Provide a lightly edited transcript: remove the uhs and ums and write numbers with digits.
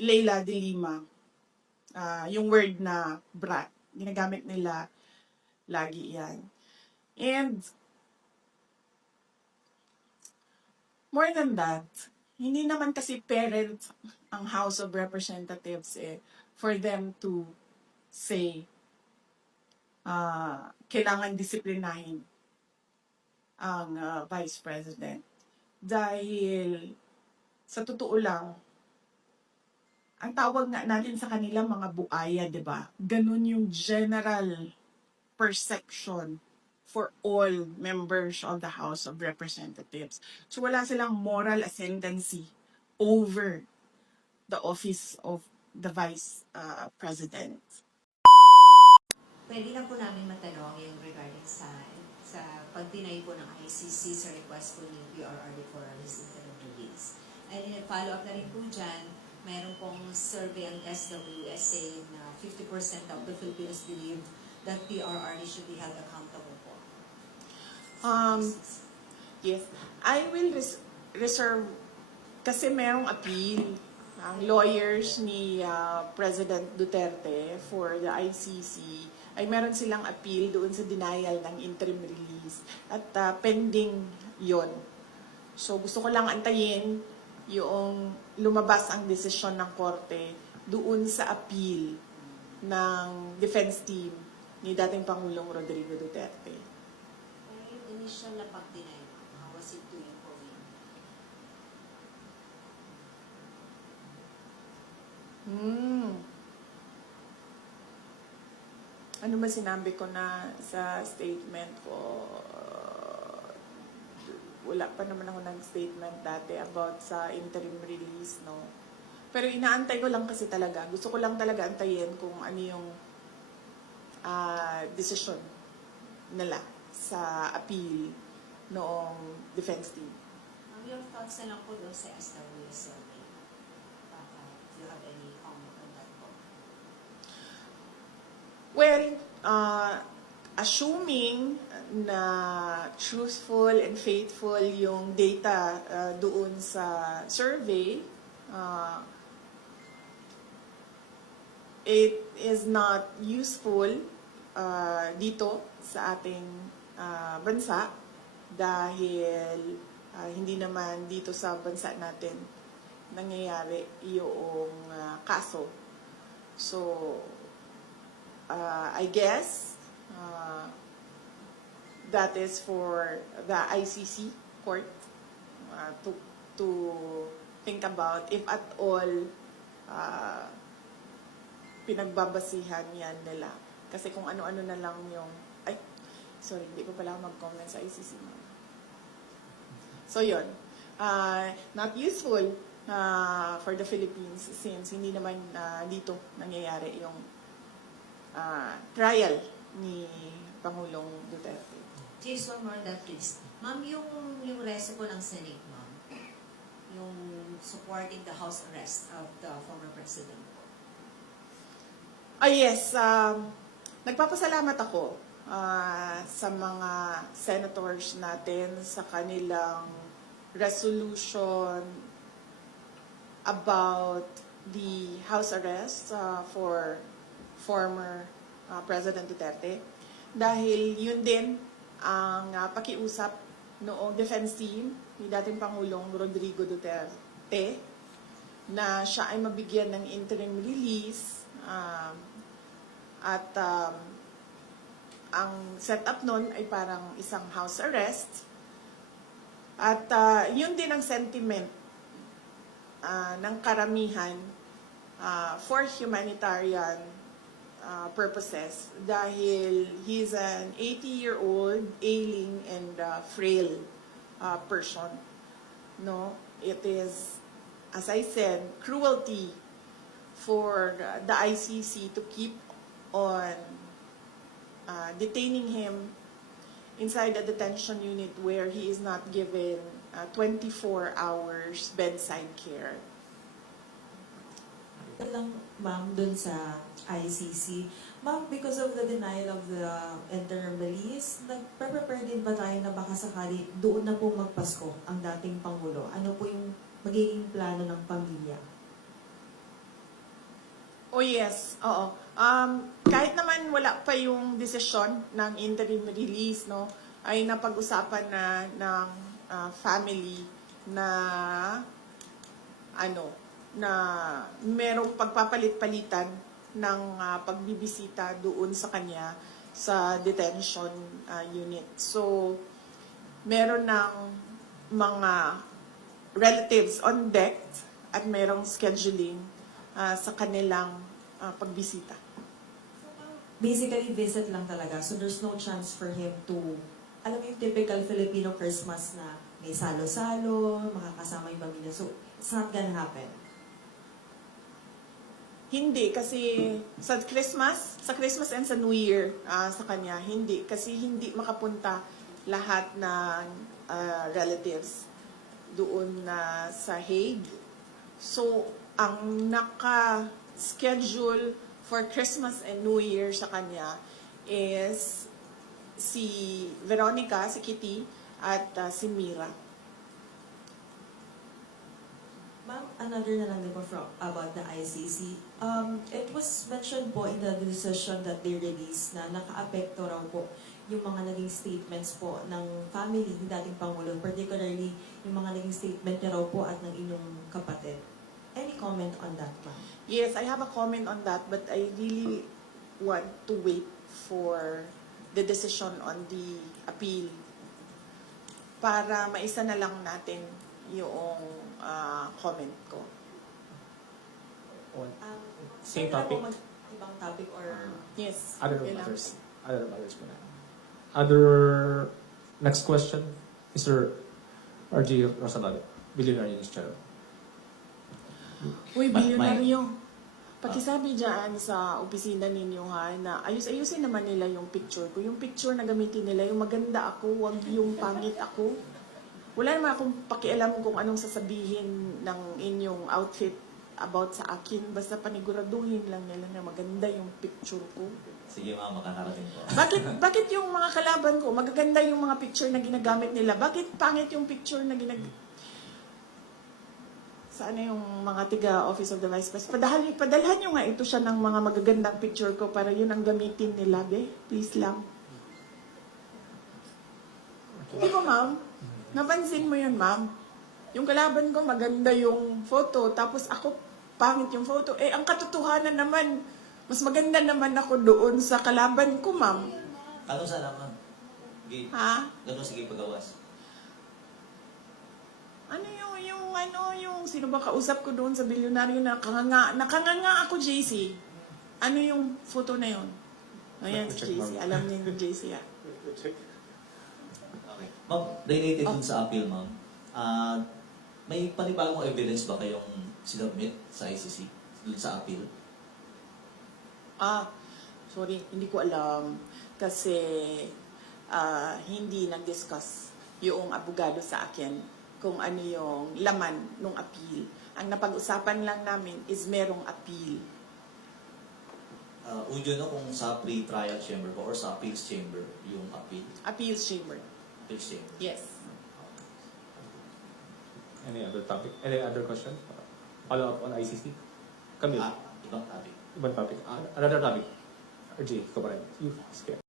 Leila de Lima. Yung word na brat, ginagamit nila lagi yan. And more than that, hindi naman kasi parent ang House of Representatives for them to say kailangan disiplinahin ang Vice President. Dahil sa totoo lang, ang tawag nga natin sa kanila mga buaya, di ba? Ganun yung general perception for all members of the House of Representatives. So wala silang moral ascendancy over the office of the Vice President. Pwede lang po namin matanong yung regarding sa pag-deny po ng ICC sa request po ni PRRD for his interim release. And in follow-up na rin po dyan, mayroon pong survey ang SWSA na 50% of the Filipinos believe that PRRD should be held accountable po. Yes, I will reserve kasi merong appeal ang lawyers ni President Duterte for the ICC ay meron silang appeal doon sa denial ng interim release at pending yon. So gusto ko lang antayin yung lumabas ang desisyon ng korte doon sa appeal ng defense team ni dating Pangulong Rodrigo Duterte. Yung initial na pag-deny, how was it doing for you? Ano ba sinabi ko na sa statement ko? Wala pa naman ako nag-statement dati about sa interim release, no? Pero inaantay ko lang kasi talaga. Gusto ko lang talaga antayin kung ano yung decision nila sa appeal noong defense team. Your thoughts na lang po doon sa SWS survey. Do you have any comment on that po? Well, assuming na truthful and faithful yung data doon sa survey, it is not useful dito sa ating bansa dahil hindi naman dito sa bansa natin nangyayari yung kaso. So, I guess that is for the ICC court to think about if at all pinagbabasihan yan nila. Kasi kung ano-ano na lang yung... sorry, hindi ko pala mag-comment sa ICC. So yun, not useful for the Philippines since hindi naman dito nangyayari yung trial ni Pangulong Duterte. Just one more on that, please. Ma'am, yung reso po ng Senate, ma'am, yung supporting the house arrest of the former president po. Yes, nagpapasalamat ako sa mga senators natin sa kanilang resolution about the house arrest for former President Duterte. Dahil yun din ang pakiusap noong defense team ni dating Pangulong Rodrigo Duterte na siya ay mabigyan ng interim release at ang setup nun ay parang isang house arrest at yun din ang sentiment ng karamihan for humanitarian purposes dahil he's an 80-year-old ailing and frail person. No, it is, as I said, cruelty for the ICC to keep on detaining him inside a detention unit where he is not given 24 hours bedside care. Lang, ma'am, dun sa ICC. Ma'am, because of the denial of the interim release, nagpe-prepare din ba tayo na baka sakali doon na po magpasko ang dating Pangulo? Ano po yung magiging plano ng pamilya? Oh yes, oo. Kahit naman wala pa yung desisyon ng interim release, no, ay napag-usapan na ng family na na merong pagpapalit-palitan ng pagbibisita doon sa kanya sa detention unit. So, meron ng mga relatives on deck at merong scheduling sa kanilang pagbisita. Basically, visit lang talaga. So there's no chance for him to, alam mo yung typical Filipino Christmas na may salo-salo, makakasama yung pamilya. So it's not gonna happen. Hindi, kasi sa Christmas and sa New Year sa kanya, hindi. Kasi hindi makapunta lahat ng relatives doon sa Hague. So, ang naka-schedule for Christmas and New Year sa kanya is si Veronica, si Kitty, at si Mira. Ma'am, another na lang din po about the ICC. It was mentioned po in the decision that they released na naka-apekto raw po yung mga naging statements po ng family ni dating Pangulo, particularly yung mga naging statement niya raw po at ng inyong kapatid. Any comment on that, ma'am? Yes, I have a comment on that, but I really want to wait for the decision on the appeal para maisa na lang natin yung comment ko. Same pwede na po topic. ibang topic or... Yes. Other yun lang. matters. Other matters po na. Other next question, Mr. RJ Rosalado, Billionaire News Channel. Uy, bilyonaryo. Pakisabi dyan sa opisina ninyo na ayus-ayusin naman nila yung picture ko. Yung picture na gamitin nila, yung maganda ako, wag yung pangit ako. Wala naman akong pakialam kung anong sasabihin ng inyong outfit about sa akin. Basta paniguraduhin lang nila na maganda yung picture ko. Sige ma'am, makakarating po. Bakit yung mga kalaban ko, magaganda yung mga picture na ginagamit nila? Bakit pangit yung picture na Saan na yung mga tiga-Office of the Vice President? Padalhan nyo nga ito siya ng mga magagandang picture ko para yun ang gamitin nila, be. Please lang. Di ba, ma'am? Napansin mo yun, ma'am? Yung kalaban ko, maganda yung photo, tapos ako, pangit yung photo. Eh, ang katotohanan naman, mas maganda naman ako doon sa kalaban ko, ma'am. Ano sana ma'am? Sige. Ha? Ganun sige pagawas. Ano yung sino ba kausap ko doon sa bilyonaryo na nakanganga ako, JC. Ano yung photo na yun? Ayan si JC. Alam niya yung JC, ah. Okay. Ma'am, related dun sa appeal ma'am. May panibagong evidence ba kayong sinubmit sa ICC dun sa appeal? Sorry, hindi ko alam. Kasi hindi nag-discuss yung abogado sa akin kung ano yung laman ng appeal. Ang napag-usapan lang namin is merong appeal. Would you know kung sa pre-trial chamber po or sa appeals chamber yung appeal? Appeals chamber. Appeals chamber. Yes. Any other topic? Any other question? Follow up on ICC? Camille, Ibang topic. ibang topic. Another topic. RJ, ikaw pa rin. You, sige.